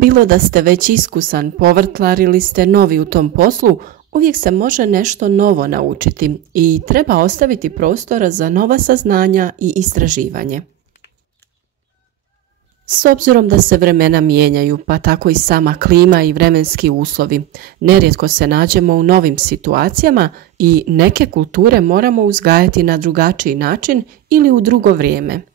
Bilo da ste već iskusan povrtlar ili ste novi u tom poslu, uvijek se može nešto novo naučiti i treba ostaviti prostora za nova saznanja i istraživanje. S obzirom da se vremena mijenjaju, pa tako i sama klima i vremenski uslovi, nerijetko se nađemo u novim situacijama i neke kulture moramo uzgajati na drugačiji način ili u drugo vrijeme.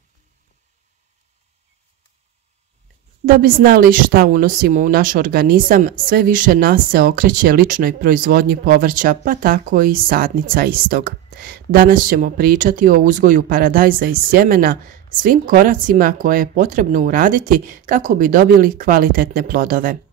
Da bi znali šta unosimo u naš organizam, sve više nas se okreće ličnoj proizvodnji povrća, pa tako i sadnica istog. Danas ćemo pričati o uzgoju paradajza iz sjemena, svim koracima koje je potrebno uraditi kako bi dobili kvalitetne plodove.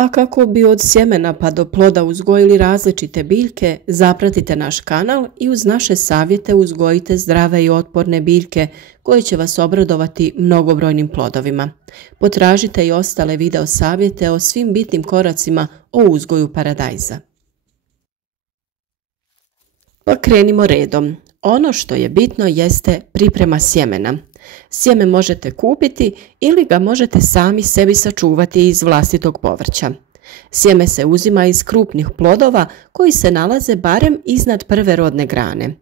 A kako bi od sjemena pa do ploda uzgojili različite biljke, zapratite naš kanal i uz naše savjete uzgojite zdrave i otporne biljke koje će vas obradovati mnogobrojnim plodovima. Potražite i ostale video savjete o svim bitnim koracima o uzgoju paradajza. Pa krenimo redom. Ono što je bitno jeste priprema sjemena. Sjeme možete kupiti ili ga možete sami sebi sačuvati iz vlastitog povrća. Sjeme se uzima iz krupnih plodova koji se nalaze barem iznad prve rodne grane.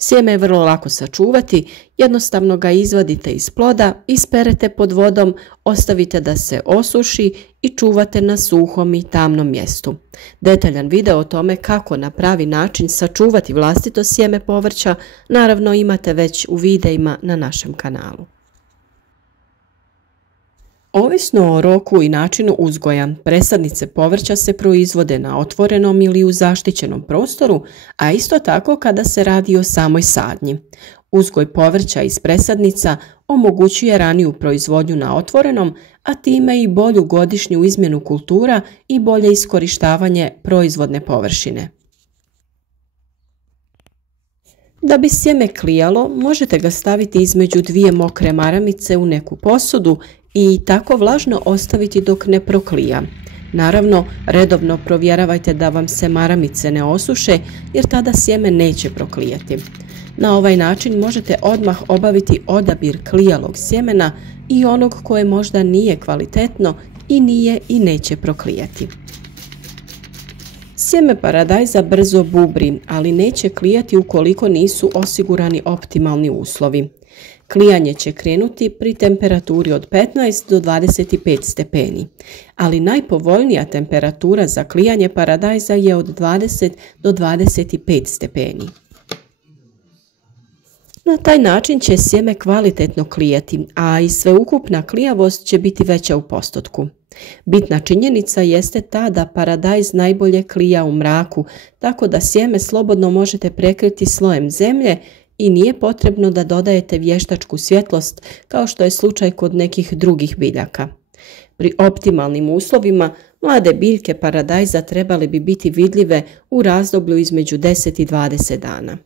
Sjeme je vrlo lako sačuvati, jednostavno ga izvadite iz ploda, isperete pod vodom, ostavite da se osuši i čuvate na suhom i tamnom mjestu. Detaljan video o tome kako na pravi način sačuvati vlastito sjeme povrća naravno imate već u videima na našem kanalu. Ovisno o roku i načinu uzgoja, presadnice povrća se proizvode na otvorenom ili u zaštićenom prostoru, a isto tako kada se radi o samoj sadnji. Uzgoj povrća iz presadnica omogućuje raniju proizvodnju na otvorenom, a time i bolju godišnju izmjenu kultura i bolje iskorištavanje proizvodne površine. Da bi sjeme klijalo, možete ga staviti između dvije mokre maramice u neku posudu i tako vlažno ostaviti dok ne proklija. Naravno, redovno provjeravajte da vam se maramice ne osuše jer tada sjeme neće proklijati. Na ovaj način možete odmah obaviti odabir klijalog sjemena i onog koje možda nije kvalitetno i nije i neće proklijati. Sjeme paradajza brzo bubri, ali neće klijati ukoliko nisu osigurani optimalni uslovi. Klijanje će krenuti pri temperaturi od 15 do 25 stepeni, ali najpovoljnija temperatura za klijanje paradajza je od 20 do 25 stepeni. Na taj način će sjeme kvalitetno klijati, a i sveukupna klijavost će biti veća u postotku. Bitna činjenica jeste ta da paradajz najbolje klija u mraku, tako da sjeme slobodno možete prekriti slojem zemlje i nije potrebno da dodajete vještačku svjetlost kao što je slučaj kod nekih drugih biljaka. Pri optimalnim uslovima mlade biljke paradajza trebale bi biti vidljive u razdoblju između 10 i 20 dana.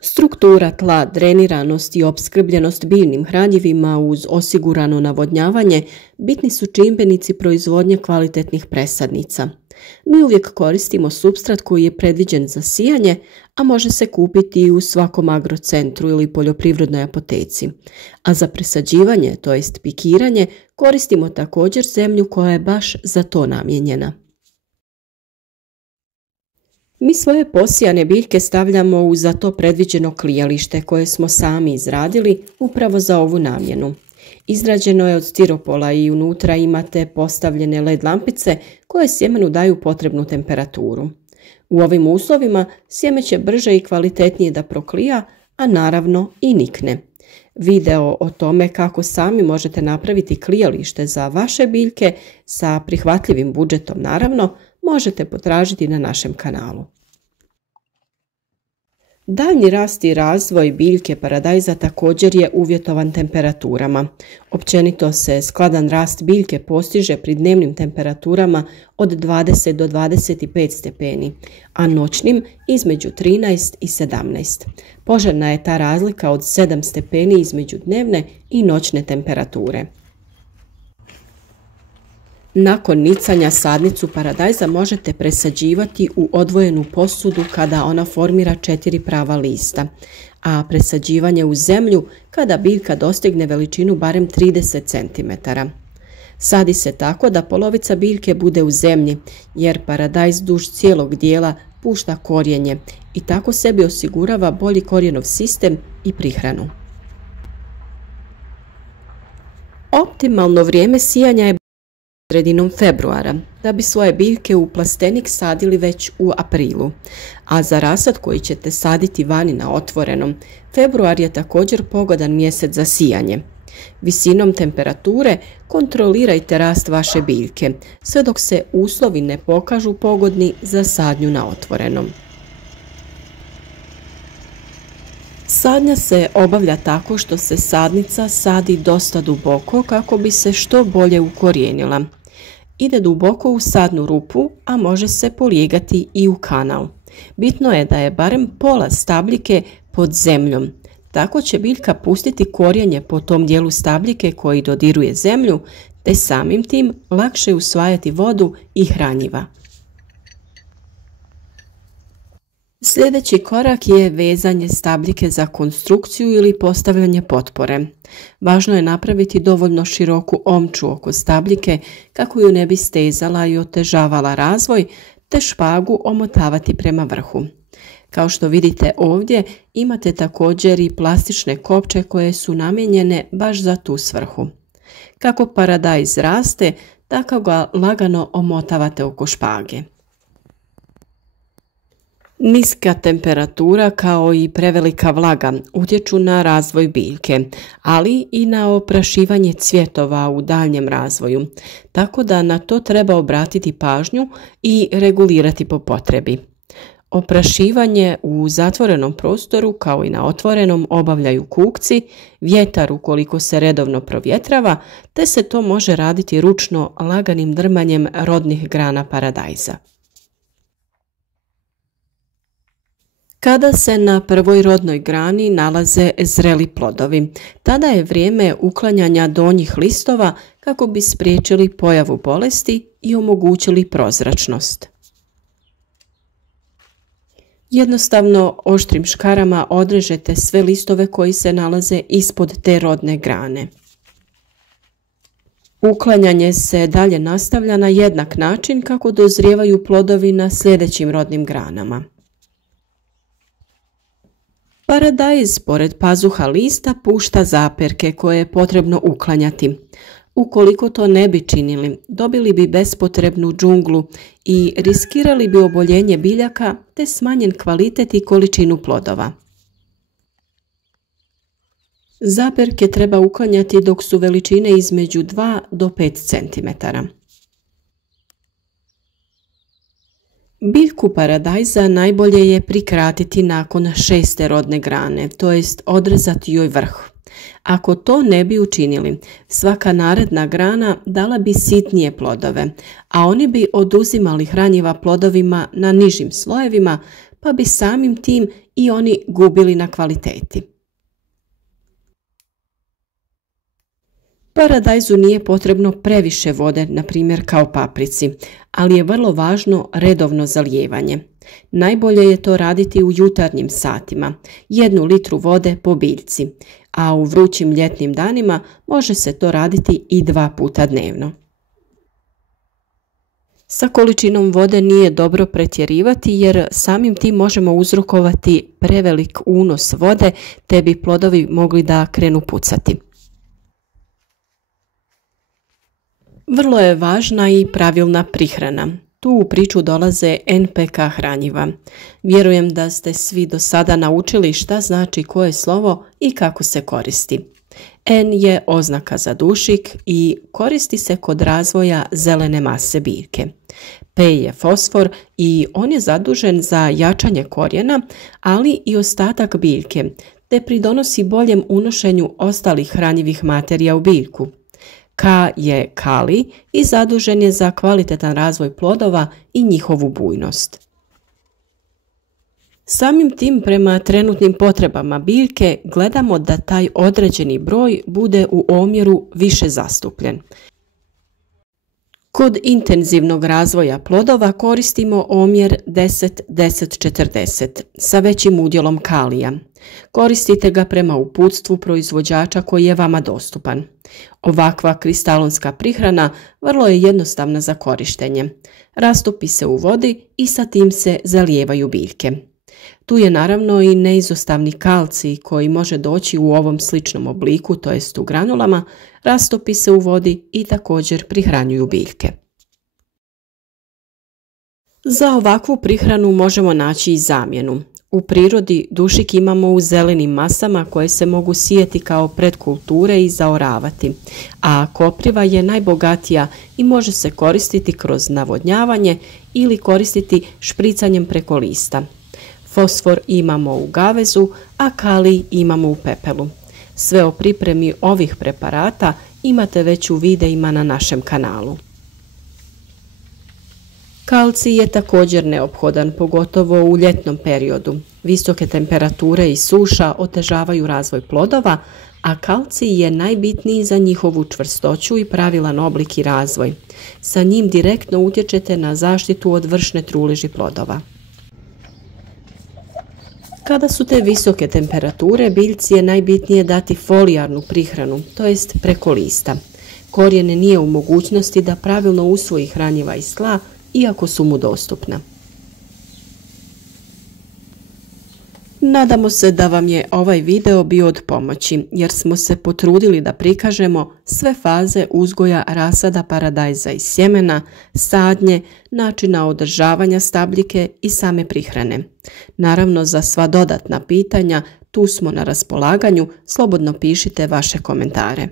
Struktura tla, dreniranost i opskrbljenost biljnim hranjivima uz osigurano navodnjavanje bitni su čimbenici proizvodnje kvalitetnih presadnica. Mi uvijek koristimo supstrat koji je predviđen za sijanje, a može se kupiti i u svakom agrocentru ili poljoprivrednoj apoteci. A za presađivanje, to jest pikiranje, koristimo također zemlju koja je baš za to namijenjena. Mi svoje posijane biljke stavljamo u za to predviđeno klijalište koje smo sami izradili upravo za ovu namjenu. Izrađeno je od stiropola i unutra imate postavljene LED lampice koje sjemenu daju potrebnu temperaturu. U ovim uslovima sjeme će brže i kvalitetnije da proklija, a naravno i nikne. Video o tome kako sami možete napraviti klijalište za vaše biljke sa prihvatljivim budžetom naravno možete potražiti na našem kanalu. Daljnji rast i razvoj biljke paradajza također je uvjetovan temperaturama. Općenito se skladan rast biljke postiže pri dnevnim temperaturama od 20 do 25 stepeni, a noćnim između 13 i 17. Poželjna je ta razlika od 7 stepeni između dnevne i noćne temperature. Nakon nicanja sadnicu paradajza možete presađivati u odvojenu posudu kada ona formira 4 prava lista, a presađivanje u zemlju kada biljka dostigne veličinu barem 30 cm. Sadi se tako da polovica biljke bude u zemlji, jer paradajz duž cijelog dijela pušta korijenje i tako sebi osigurava bolji korijenov sistem i prihranu. Optimalno vrijeme sijanja je sredinom februara, da bi svoje biljke u plastenik sadili već u aprilu, a za rasad koji ćete saditi vani na otvorenom, februar je također pogodan mjesec za sijanje. Visinom temperature kontrolirajte rast vaše biljke, sve dok se uslovi ne pokažu pogodni za sadnju na otvorenom. Sadnja se obavlja tako što se sadnica sadi dosta duboko kako bi se što bolje ukorijenila. Ide duboko u sadnu rupu, a može se polijegati i u kanal. Bitno je da je barem pola stabljike pod zemljom. Tako će biljka pustiti korijenje po tom dijelu stabljike koji dodiruje zemlju, te samim tim lakše usvajati vodu i hranjiva. Sljedeći korak je vezanje stabljike za konstrukciju ili postavljanje potpore. Važno je napraviti dovoljno široku omču oko stabljike kako ju ne bi stezala i otežavala razvoj, te špagu omotavati prema vrhu. Kao što vidite ovdje, imate također i plastične kopče koje su namijenjene baš za tu svrhu. Kako paradajz raste, tako ga lagano omotavate oko špage. Niska temperatura kao i prevelika vlaga utječu na razvoj biljke, ali i na oprašivanje cvjetova u daljnjem razvoju, tako da na to treba obratiti pažnju i regulirati po potrebi. Oprašivanje u zatvorenom prostoru kao i na otvorenom obavljaju kukci, vjetar ukoliko se redovno provjetrava, te se to može raditi ručno laganim drmanjem rodnih grana paradajza. Kada se na prvoj rodnoj grani nalaze zreli plodovi, tada je vrijeme uklanjanja donjih listova kako bi spriječili pojavu bolesti i omogućili prozračnost. Jednostavno oštrim škarama odrežete sve listove koji se nalaze ispod te rodne grane. Uklanjanje se dalje nastavlja na jednak način kako dozrijevaju plodovi na sljedećim rodnim granama. Paradajz pored pazuha lista pušta zaperke koje je potrebno uklanjati. Ukoliko to ne bi činili, dobili bi bespotrebnu džunglu i riskirali bi oboljenje biljaka te smanjen kvalitet i količinu plodova. Zaperke treba uklanjati dok su veličine između 2 do 5 cm. Biljku paradajza najbolje je prikratiti nakon 6. rodne grane, to jest odrezati joj vrh. Ako to ne bi učinili, svaka naredna grana dala bi sitnije plodove, a oni bi oduzimali hranjiva plodovima na nižim slojevima, pa bi samim tim i oni gubili na kvaliteti. Paradajzu nije potrebno previše vode, na primjer kao paprici, ali je vrlo važno redovno zalijevanje. Najbolje je to raditi u jutarnjim satima, 1 litru vode po biljci, a u vrućim ljetnim danima može se to raditi i 2 puta dnevno. Sa količinom vode nije dobro pretjerivati jer samim tim možemo uzrokovati prevelik unos vode te bi plodovi mogli da krenu pucati. Vrlo je važna i pravilna prihrana. Tu u priču dolaze NPK hranjiva. Vjerujem da ste svi do sada naučili šta znači koje slovo i kako se koristi. N je oznaka za dušik i koristi se kod razvoja zelene mase biljke. P je fosfor i on je zadužen za jačanje korijena, ali i ostatak biljke, te pridonosi boljem unošenju ostalih hranjivih materija u biljku. K je kalij i zadužen je za kvalitetan razvoj plodova i njihovu bujnost. Samim tim prema trenutnim potrebama biljke gledamo da taj određeni broj bude u omjeru više zastupljen. Kod intenzivnog razvoja plodova koristimo omjer 10-10-40 sa većim udjelom kalija. Koristite ga prema uputstvu proizvođača koji je vama dostupan. Ovakva kristalonska prihrana vrlo je jednostavna za korištenje. Rastopi se u vodi i sa tim se zalijevaju biljke. Tu je naravno i neizostavni kalcij koji može doći u ovom sličnom obliku, to jest u granulama, rastopi se u vodi i također prihranjuju biljke. Za ovakvu prihranu možemo naći i zamjenu. U prirodi dušik imamo u zelenim masama koje se mogu sijeti kao predkulture i zaoravati, a kopriva je najbogatija i može se koristiti kroz navodnjavanje ili koristiti špricanjem preko lista. Fosfor imamo u gavezu, a kalij imamo u pepelu. Sve o pripremi ovih preparata imate već u videima na našem kanalu. Kalcij je također neophodan, pogotovo u ljetnom periodu. Visoke temperature i suša otežavaju razvoj plodova, a kalcij je najbitniji za njihovu čvrstoću i pravilan oblik i razvoj. Sa njim direktno utječete na zaštitu od vršne truleži plodova. Kada su te visoke temperature, biljci je najbitnije dati folijarnu prihranu, to jest preko lista. Korijen nije u mogućnosti da pravilno usvoji hranjiva iz tla, iako su mu dostupna. Nadamo se da vam je ovaj video bio od pomoći, jer smo se potrudili da prikažemo sve faze uzgoja rasada paradajza iz sjemena, sadnje, načina održavanja stabljike i same prihrane. Naravno, za sva dodatna pitanja tu smo na raspolaganju, slobodno pišite vaše komentare.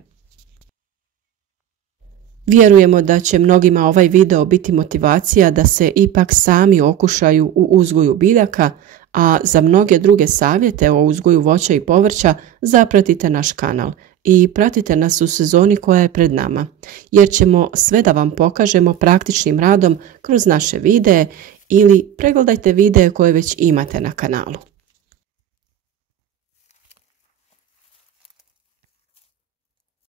Vjerujemo da će mnogima ovaj video biti motivacija da se ipak sami okušaju u uzgoju biljaka, a za mnoge druge savjete o uzgoju voća i povrća zapratite naš kanal i pratite nas u sezoni koja je pred nama, jer ćemo sve da vam pokažemo praktičnim radom kroz naše videe ili pregledajte videe koje već imate na kanalu.